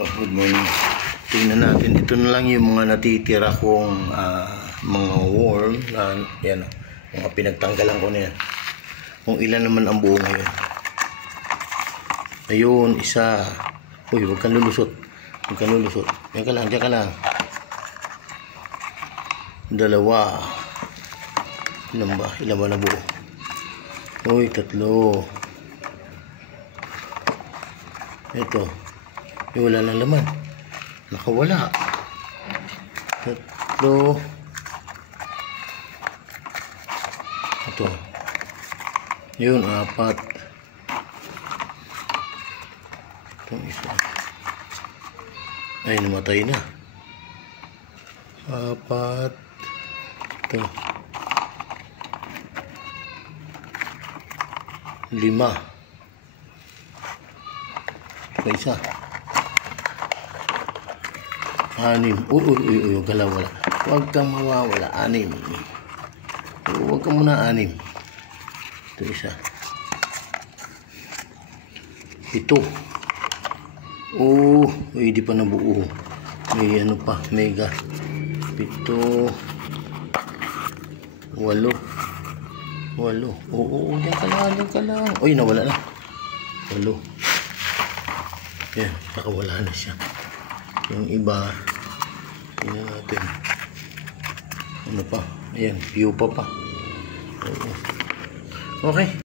Good morning. Tingnan natin. Ito na lang yung mga natitira kong mga worm na yan, mga pinagtanggalan ko na yan. Kung ilan naman ang buo ngayon. Ayun, isa. Uy, huwag kang lulusot. Huwag kang lulusot. Diyan ka lang, diyan ka lang. Dalawa. Ilan ba? Ilan ba na buo? Uy, tatlo. Ito. Wala lang laman. Nakawala. Tatlo. Ito. Yun, apat. Itong isa. Ay, namatay na. Apat. Ito. 5. Ito isa. 6. Uy, galaw, wala. Huwag kang mawawala. 6. Huwag kang muna 6. Ito isa. 7. Hindi pa nabuo. May ano pa, mega. 7. 8. Diyan ka lang. Uy, nawala na. 8. Yan, nakawala na siya. Yung iba, tingnan natin. Ano pa? Ayan, view pa. Okay.